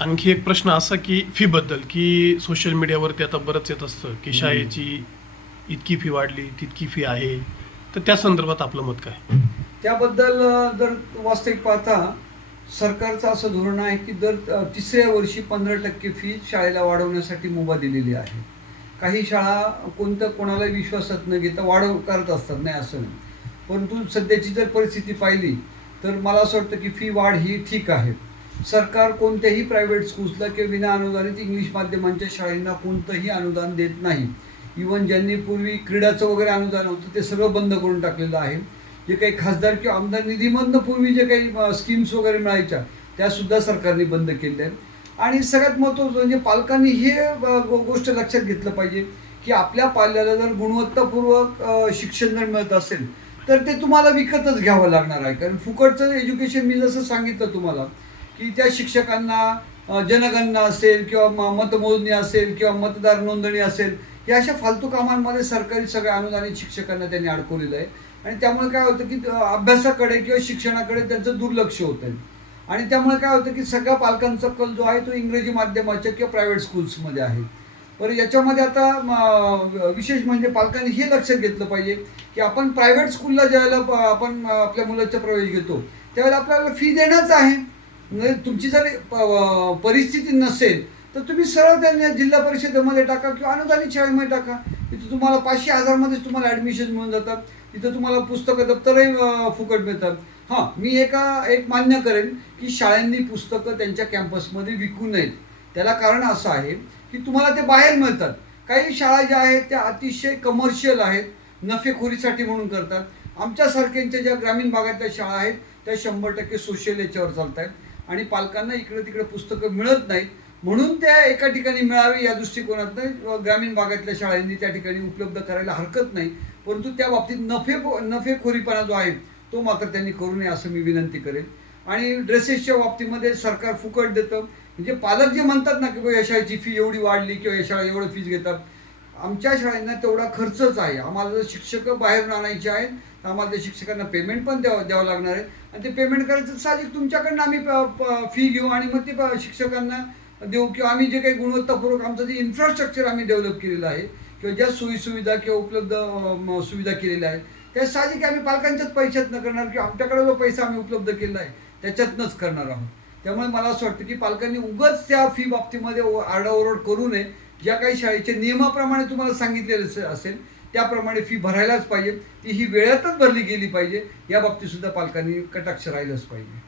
आणखी एक प्रश्न असा की फी बद्दल की सोशल मीडियावरती आता बरंच येत असतं की शाळेची इतकी फी वाढली तितकी फी आहे, तर त्या संदर्भात आपलं मत काय? त्याबद्दल जर वास्तविक पाहता सरकारचं असं धोरण आहे की दर तिसऱ्या वर्षी 15% फी शाळेला वाढवण्यासाठी मुभा दिलेली आहे. काही शाळा कोणालाही विश्वासात न घेता करत असतात, नाही असं नाही. परंतु सध्याची जर परिस्थिती पाहिली तर मला असं वाटतं की फी वाढ ही ठीक आहे. सरकार कोणत्याही प्रायव्हेट स्कूल्सला किंवा विना अनुदानित इंग्लिश माध्यमांच्या शाळांना कोणतंही अनुदान देत नाही. इवन ज्यांनी पूर्वी क्रीडाचं वगैरे अनुदान होतं ते सगळं बंद करून टाकलेलं आहे. जे काही खासदार किंवा आमदार निधीमधनं पूर्वी जे काही स्कीम्स वगैरे मिळायच्या त्यासुद्धा सरकारने बंद केल्या आहेत. आणि सगळ्यात महत्त्वाचं म्हणजे पालकांनी हे गोष्ट लक्षात घेतलं पाहिजे की आपल्या पाल्याला जर गुणवत्तापूर्वक शिक्षण जर मिळत असेल तर ते तुम्हाला विकतच घ्यावं लागणार आहे. कारण फुकटचं एज्युकेशन मी जसं सांगितलं तुम्हाला की त्या शिक्षकांना जनगणना असेल किंवा मतमोजणी असेल किंवा मतदार नोंदणी असेल या अशा फालतू कामांमध्ये सरकारी सगळ्या अनुदानित शिक्षकांना त्यांनी अडकवलेलं आहे. आणि त्यामुळे काय होतं की अभ्यासाकडे किंवा शिक्षणाकडे त्यांचं दुर्लक्ष होतं आहे. आणि त्यामुळे काय होतं की सगळ्या पालकांचा कल जो आहे तो इंग्रजी माध्यमाच्या किंवा प्रायव्हेट स्कूल्समध्ये आहे. बरं, याच्यामध्ये आता विशेष म्हणजे पालकांनी हे लक्षात घेतलं पाहिजे की आपण प्रायव्हेट स्कूलला ज्यावेळेला आपण आपल्या मुलाचा प्रवेश घेतो त्यावेळेला आपल्याला फी देणंच आहे. म्हणजे तुमची जर परिस्थिती नसेल तर तुम्ही सरळ त्यांना जिल्हा परिषदेमध्ये टाका किंवा अनुदानित शाळेमध्ये टाका. तिथं तुम्हाला 500-1000मध्येच तुम्हाला ॲडमिशन मिळून जातात. तिथं तुम्हाला पुस्तकं दप्तरही फुकट मिळतात. हां, मी एक मान्य करेन की शाळांनी पुस्तकं त्यांच्या कॅम्पसमध्ये विकू नयेत. त्याला कारण असं आहे की तुम्हाला ते बाहेर मिळतात. काही शाळा ज्या आहेत त्या अतिशय कमर्शियल आहेत, नफेखोरीसाठी म्हणून करतात. आमच्यासारख्यांच्या ज्या ग्रामीण भागातल्या शाळा आहेत त्या 100% सोशल याच्यावर चालत आहेत आणि पालकांना इकडे तिकडे पुस्तकं मिळत नाहीत. म्हणून त्या एका ठिकाणी मिळावी या दृष्टिकोनातनं ग्रामीण भागातल्या शाळांनी त्या ठिकाणी उपलब्ध करायला हरकत नाही. परंतु त्या बाबतीत नफेखोरीपणा जो आहे तो मात्र त्यांनी करू नये असं मी विनंती करेन. आणि ड्रेसेसच्या बाबतीमध्ये सरकार फुकट देतं. म्हणजे पालक जे म्हणतात ना की या शाळेची फी एवढी वाढली किंवा या शाळा एवढं फीज घेतात, आमच्या शाळेंना तेवढा खर्चच आहे. आम्हाला जर शिक्षक बाहेरून आणायचे आहेत तर आम्हाला त्या शिक्षकांना पेमेंट पण द्यावं लागणार आहे. आणि ते पेमेंट करायचं साहजिक तुमच्याकडनं आम्ही फी घेऊ आणि मग ते शिक्षकांना देऊ किंवा आम्ही जे काही गुणवत्तापूर्वक आमचं जे इन्फ्रास्ट्रक्चर आम्ही डेव्हलप केलेलं आहे किंवा ज्या सोयीसुविधा किंवा उपलब्ध सुविधा केलेल्या आहेत त्या साहजिक आम्ही पालकांच्याच पैशातनं करणार किंवा आमच्याकडे जो पैसा आम्ही उपलब्ध केला आहे त्याच्यातनंच करणार आहोत. त्यामुळे मला असं वाटतं की पालकांनी उगाच त्या फी बाबतीमध्ये आरडाओरड करू नये. ज्या काही शाळेच्या नियमाप्रमाणे तुम्हाला सांगितलेलं असेल त्याप्रमाणे फी भरायलाच पाहिजे. ती ही वेळातच भरली गेली पाहिजे. या बाबतीत सुद्धा पालकांनी कटाक्ष राहिलंच पाहिजे.